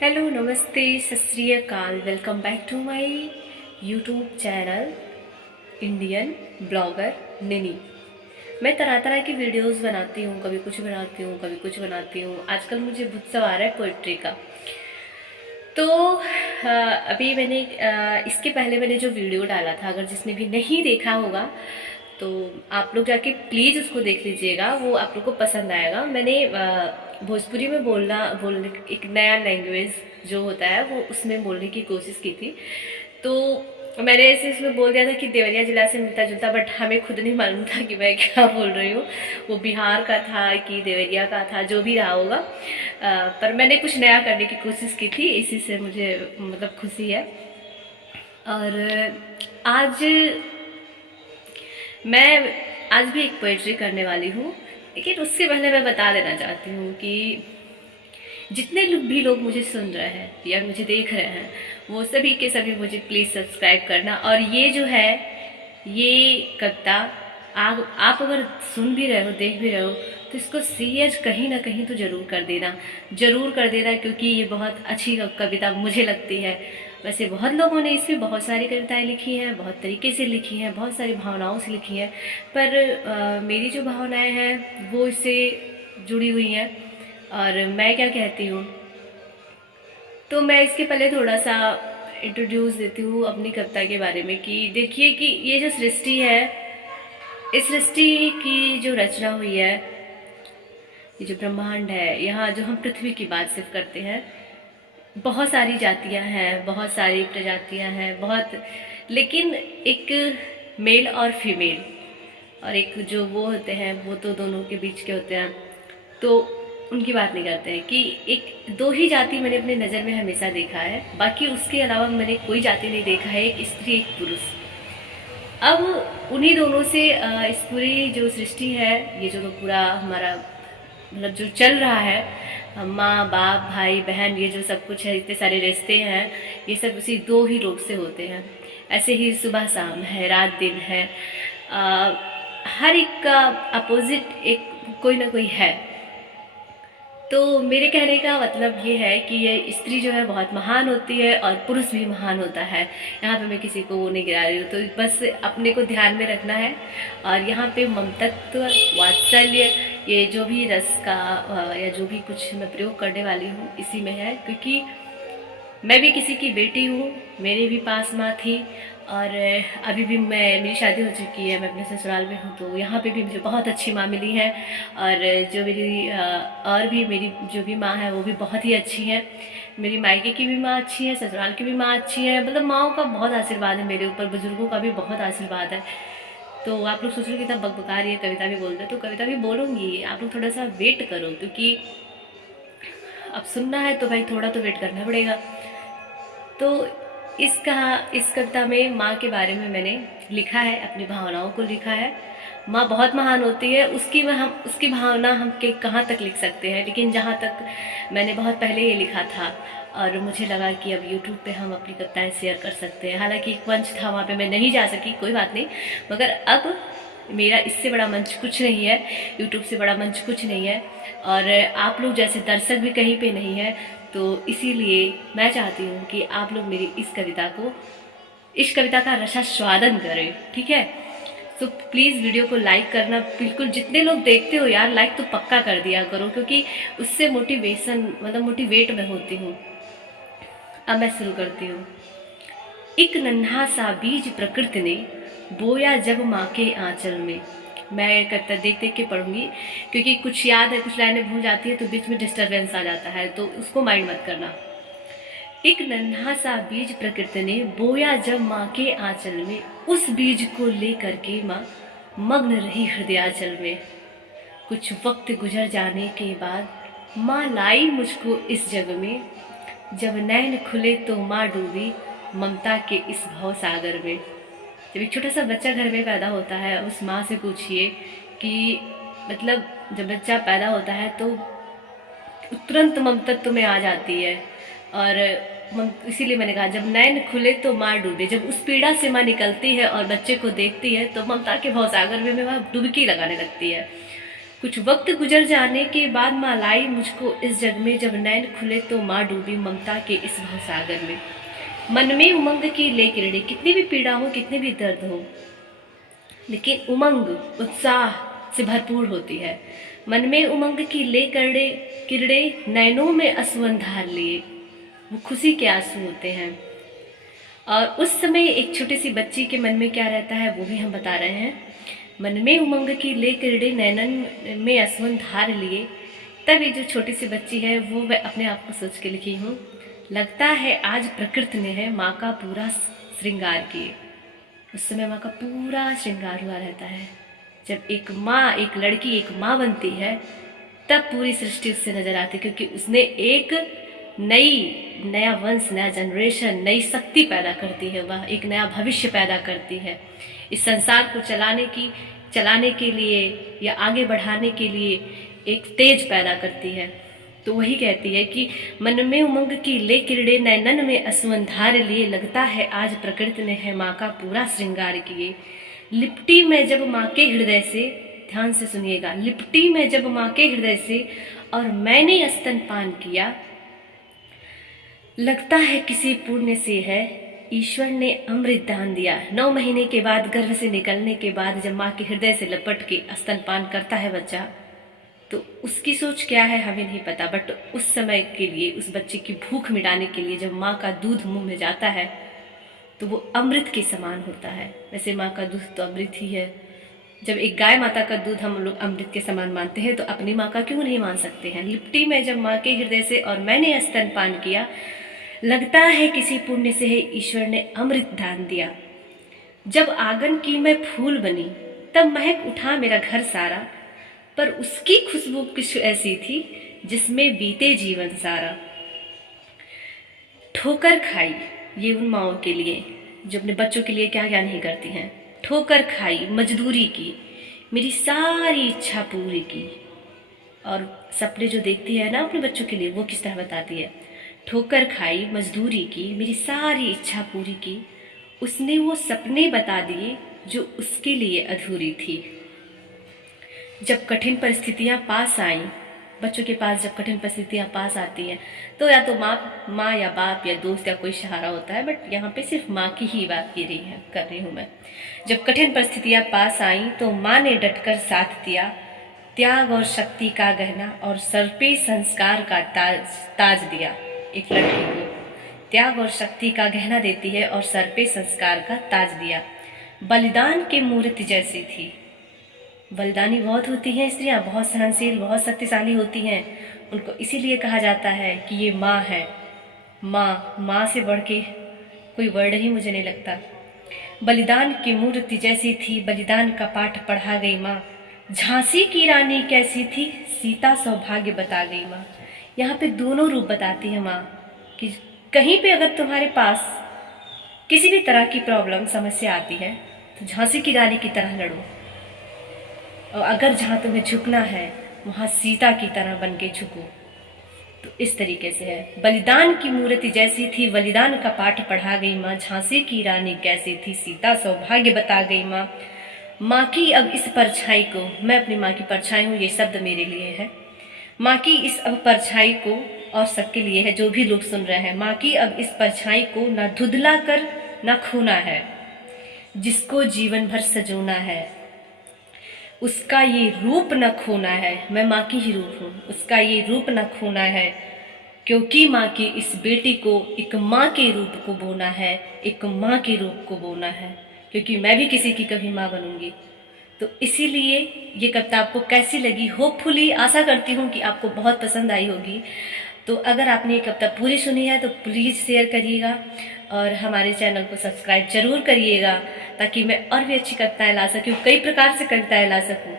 Hello, नमस्ते, Sat Shri Akal. Welcome back to my YouTube channel Indian blogger Nini. मैं तरह तरह की वीडियोस बनाती हूँ, कभी कुछ बनाती हूँ, कभी कुछ बनाती हूँ। आजकल मुझे बहुत सवार है पोइट्री का। तो अभी मैंने इसके पहले मैंने जो वीडियो डाला था, अगर जिसने भी नहीं देखा होगा तो आप लोग जाके प्लीज़ उसको देख लीजिएगा, वो आप लोग को पसंद आएगा। मैंने भोजपुरी में बोलने एक नया लैंग्वेज जो होता है वो उसमें बोलने की कोशिश की थी। तो मैंने ऐसे इसमें बोल दिया था कि देवरिया जिला से मिलता जुलता, बट हमें खुद नहीं मालूम था कि मैं क्या बोल रही हूँ। वो बिहार का था कि देवरिया का था, जो भी रहा होगा। पर मैंने कुछ नया करने की कोशिश की थी, इसी से मुझे मतलब खुशी है। और आज मैं आज भी एक पोइट्री करने वाली हूँ, लेकिन उससे पहले मैं बता देना चाहती हूँ कि जितने लोग मुझे सुन रहे हैं या मुझे देख रहे हैं, वो सभी के सभी मुझे प्लीज़ सब्सक्राइब करना। और ये जो है, ये कविता आप अगर सुन भी रहे हो, देख भी रहे हो, तो इसको शेयर कहीं ना कहीं तो ज़रूर कर देना, ज़रूर कर देना, क्योंकि ये बहुत अच्छी कविता मुझे लगती है। वैसे बहुत लोगों ने इसमें बहुत सारी कविताएं लिखी हैं, बहुत तरीके से लिखी हैं, बहुत सारी भावनाओं से लिखी हैं, पर मेरी जो भावनाएं हैं वो इससे जुड़ी हुई हैं। और मैं क्या कहती हूँ, तो मैं इसके पहले थोड़ा सा इंट्रोड्यूस देती हूँ अपनी कविता के बारे में कि देखिए कि ये जो सृष्टि है, इस सृष्टि की जो रचना हुई है, ये जो ब्रह्मांड है, यहाँ जो हम पृथ्वी की बात सिर्फ करते हैं, बहुत सारी जातियाँ हैं, बहुत सारी प्रजातियाँ हैं, बहुत, लेकिन एक मेल और फीमेल और एक जो वो होते हैं, वो तो दोनों के बीच के होते हैं, तो उनकी बात नहीं करते हैं। कि एक दो ही जाति मैंने अपने नज़र में हमेशा देखा है, बाकी उसके अलावा मैंने कोई जाति नहीं देखा है, एक स्त्री एक पुरुष। अब उन्हीं दोनों से इस पूरी जो सृष्टि है, ये जो पूरा हमारा मतलब जो चल रहा है, माँ बाप भाई बहन, ये जो सब कुछ है, इतने सारे रिश्ते हैं, ये सब उसी दो ही लोग से होते हैं। ऐसे ही सुबह शाम है, रात दिन है, हर एक का अपोजिट एक कोई ना कोई है। तो मेरे कहने का मतलब ये है कि ये स्त्री जो है बहुत महान होती है और पुरुष भी महान होता है। यहाँ पे मैं किसी को वो नहीं गिरा रही हूँ, तो बस अपने को ध्यान में रखना है। और यहाँ पे ममतत्व, वात्सल्य, ये जो भी रस का या जो भी कुछ मैं प्रयोग करने वाली हूँ इसी में है, क्योंकि मैं भी किसी की बेटी हूँ, मेरे भी पास माँ थी। और अभी भी मेरी शादी हो चुकी है, मैं अपने ससुराल में हूँ, तो यहाँ पे भी मुझे बहुत अच्छी माँ मिली है। और जो मेरी और भी मेरी जो भी माँ है वो भी बहुत ही अच्छी है। मेरी मायके की भी माँ अच्छी है, ससुराल की भी माँ अच्छी है, मतलब माँओं का बहुत आशीर्वाद है मेरे ऊपर, बुजुर्गों का भी बहुत आशीर्वाद है। तो आप लोग सोच रहे हो कि इतना बकबका रही है, कविता भी बोल रहे, तो कविता भी बोलूँगी, आप लोग थोड़ा सा वेट करो, क्योंकि अब सुनना है तो भाई थोड़ा तो वेट करना पड़ेगा। तो इस कविता में माँ के बारे में मैंने लिखा है, अपनी भावनाओं को लिखा है। माँ बहुत महान होती है, उसकी भावना हम के कहाँ तक लिख सकते हैं, लेकिन जहाँ तक मैंने बहुत पहले ये लिखा था, और मुझे लगा कि अब YouTube पे हम अपनी कविताएं शेयर कर सकते हैं। हालांकि एक मंच था, वहाँ पे मैं नहीं जा सकी, कोई बात नहीं, मगर अब मेरा इससे बड़ा मंच कुछ नहीं है, YouTube से बड़ा मंच कुछ नहीं है, और आप लोग जैसे दर्शक भी कहीं पे नहीं है। तो इसीलिए मैं चाहती हूँ कि आप लोग मेरी इस कविता का रसास्वादन करें, ठीक है। तो प्लीज़ वीडियो को लाइक करना, बिल्कुल जितने लोग देखते हो यार, लाइक तो पक्का कर दिया करो, क्योंकि उससे मोटिवेशन मतलब मोटिवेट मैं होती हूँ। अब मैं शुरू करती हूँ। एक नन्हा सा बीज प्रकृति ने बोया जब माँ के आंचल में। मैं कविता देख देख के पढ़ूंगी, क्योंकि कुछ याद है, कुछ लाइनें भूल जाती है, तो बीच में डिस्टरबेंस आ जाता है, तो उसको माइंड मत करना। एक नन्हा सा बीज प्रकृति ने बोया जब माँ के आंचल में, उस बीज को लेकर के माँ मग्न रही हृदयाचल में। कुछ वक्त गुजर जाने के बाद माँ लाई मुझको इस जग में, जब नैन खुले तो माँ डूबी ममता के इस भव सागर में। जब एक छोटा सा बच्चा घर में पैदा होता है, उस माँ से पूछिए कि मतलब जब बच्चा पैदा होता है तो तुरंत ममतत्व में आ जाती है। और इसीलिए मैंने कहा, जब नैन खुले तो माँ डूबे, जब उस पीड़ा से माँ निकलती है और बच्चे को देखती है तो ममता के भवसागर में वह डुबकी लगाने लगती है। कुछ वक्त गुजर जाने के बाद माँ लाई मुझको इस जग में, जब नैन खुले तो माँ डूबी ममता के इस भवसागर में। मन में उमंग की ले किरणे, कितनी भी पीड़ा हो, कितने भी दर्द हो, लेकिन उमंग उत्साह से भरपूर होती है। मन में उमंग की ले किरणे, नैनों में आंसू अंधार लिए, वो खुशी के आंसू होते हैं। और उस समय एक छोटी सी बच्ची के मन में क्या रहता है वो भी हम बता रहे हैं। मन में उमंग की ले किरणे, नैनन में आंसू धार लिए। तब ये जो छोटी सी बच्ची है वो मैं अपने आप को सोच के लिखी हूँ। लगता है आज प्रकृति ने है माँ का पूरा श्रृंगार किए। उस समय माँ का पूरा श्रृंगार हुआ रहता है। जब एक माँ, एक लड़की एक माँ बनती है तब पूरी सृष्टि उससे नजर आती है, क्योंकि उसने एक नया वंश, नया जनरेशन, नई शक्ति पैदा करती है। वह एक नया भविष्य पैदा करती है। इस संसार को चलाने के लिए या आगे बढ़ाने के लिए एक तेज पैदा करती है। तो वही कहती है कि मन में उमंग की ले किरणे, नैनन में आंसू अंधार लिए। लगता है आज प्रकृति ने है माँ का पूरा श्रृंगार किए। लिपटी मैं जब माँ के हृदय से, ध्यान से सुनिएगा, लिपटी मैं जब माँ के हृदय से और मैंने स्तनपान किया। लगता है किसी पुण्य से है ईश्वर ने अमृत दान दिया। 9 महीने के बाद, गर्भ से निकलने के बाद जब माँ के हृदय से लपट के स्तनपान करता है बच्चा, तो उसकी सोच क्या है हमें नहीं पता, बट उस समय के लिए, उस बच्चे की भूख मिटाने के लिए जब माँ का दूध मुंह में जाता है तो वो अमृत के समान होता है। वैसे माँ का दूध तो अमृत ही है। जब एक गाय माता का दूध हम लोग अमृत के समान मानते हैं तो अपनी माँ का क्यों नहीं मान सकते हैं। लिपटी में जब माँ के हृदय से और मैंने स्तनपान किया। लगता है किसी पुण्य से है ईश्वर ने अमृत दान दिया। जब आंगन की मैं फूल बनी तब महक उठा मेरा घर सारा, पर उसकी खुशबू कुछ ऐसी थी जिसमें बीते जीवन सारा। ठोकर खाई, ये उन माओं के लिए जो अपने बच्चों के लिए क्या क्या नहीं करती हैं। ठोकर खाई, मजदूरी की, मेरी सारी इच्छा पूरी की। और सपने जो देखती है ना अपने बच्चों के लिए, वो किस तरह बताती है। ठोकर खाई, मजदूरी की, मेरी सारी इच्छा पूरी की। उसने वो सपने बता दिए जो उसके लिए अधूरी थी। जब कठिन परिस्थितियां पास आई, बच्चों के पास जब कठिन परिस्थितियां पास आती हैं तो या तो माँ या बाप या दोस्त या कोई सहारा होता है, बट यहाँ पे सिर्फ माँ की ही बात कर रही हूँ मैं। जब कठिन परिस्थितियां पास आई तो माँ ने डटकर साथ दिया। त्याग और शक्ति का गहना और सर पे संस्कार का ताज दिया। एक लड़की को त्याग और शक्ति का गहना देती है और सर पे संस्कार का ताज दिया। बलिदान की मूर्ति जैसी थी। बलिदानी बहुत होती हैं स्त्रियां, बहुत सहनशील, बहुत शक्तिशाली होती हैं। उनको इसीलिए कहा जाता है कि ये माँ है। माँ से बढ़ के कोई वर्ड ही मुझे नहीं लगता। बलिदान की मूर्ति जैसी थी, बलिदान का पाठ पढ़ा गई माँ। झांसी की रानी कैसी थी, सीता सौभाग्य बता गई माँ। यहाँ पे दोनों रूप बताती है माँ कि कहीं पे अगर तुम्हारे पास किसी भी तरह की प्रॉब्लम, समस्या आती है तो झांसी की रानी की तरह लड़ो, और अगर जहाँ तुम्हें झुकना है वहाँ सीता की तरह बन के झुको। तो इस तरीके से है। बलिदान की मूर्ति जैसी थी, बलिदान का पाठ पढ़ा गई माँ। झांसी की रानी कैसी थी, सीता सौभाग्य बता गई माँ। माँ की अब इस परछाई को, मैं अपनी माँ की परछाई हूँ, ये शब्द मेरे लिए है। माँ की इस अब परछाई को, और सबके लिए है जो भी लोग सुन रहे हैं। माँ की अब इस परछाई को ना धुंधला कर ना खोना है, जिसको जीवन भर सजोना है उसका ये रूप न खोना है। मैं माँ की ही रूप हूँ, उसका ये रूप न खोना है, क्योंकि माँ की इस बेटी को एक माँ के रूप को बोना है, एक माँ के रूप को बोना है, क्योंकि मैं भी किसी की कभी माँ बनूंगी। तो इसीलिए ये कविता आपको कैसी लगी, होपफुली आशा करती हूँ कि आपको बहुत पसंद आई होगी। तो अगर आपने ये कविता पूरी सुनी है तो प्लीज़ शेयर करिएगा और हमारे चैनल को सब्सक्राइब जरूर करिएगा, ताकि मैं और भी अच्छी कविताएं ला सकूँ, कई प्रकार से कविताएं ला सकूँ।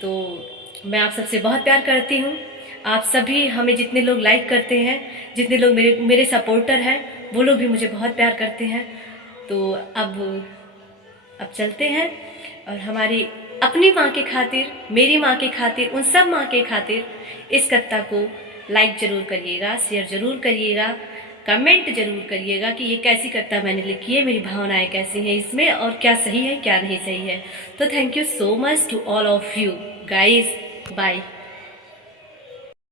तो मैं आप सबसे बहुत प्यार करती हूँ। आप सभी हमें जितने लोग लाइक करते हैं, जितने लोग मेरे सपोर्टर हैं, वो लोग भी मुझे बहुत प्यार करते हैं। तो अब चलते हैं और हमारी अपनी माँ के खातिर, मेरी माँ के खातिर, उन सब माँ के खातिर इस कविता को लाइक जरूर करिएगा, शेयर जरूर करिएगा, कमेंट जरूर करिएगा कि ये कैसी कविता मैंने लिखी है, मेरी भावनाएं कैसी हैं इसमें और क्या सही है क्या नहीं सही है। तो thank you so much to all of you guys. Bye.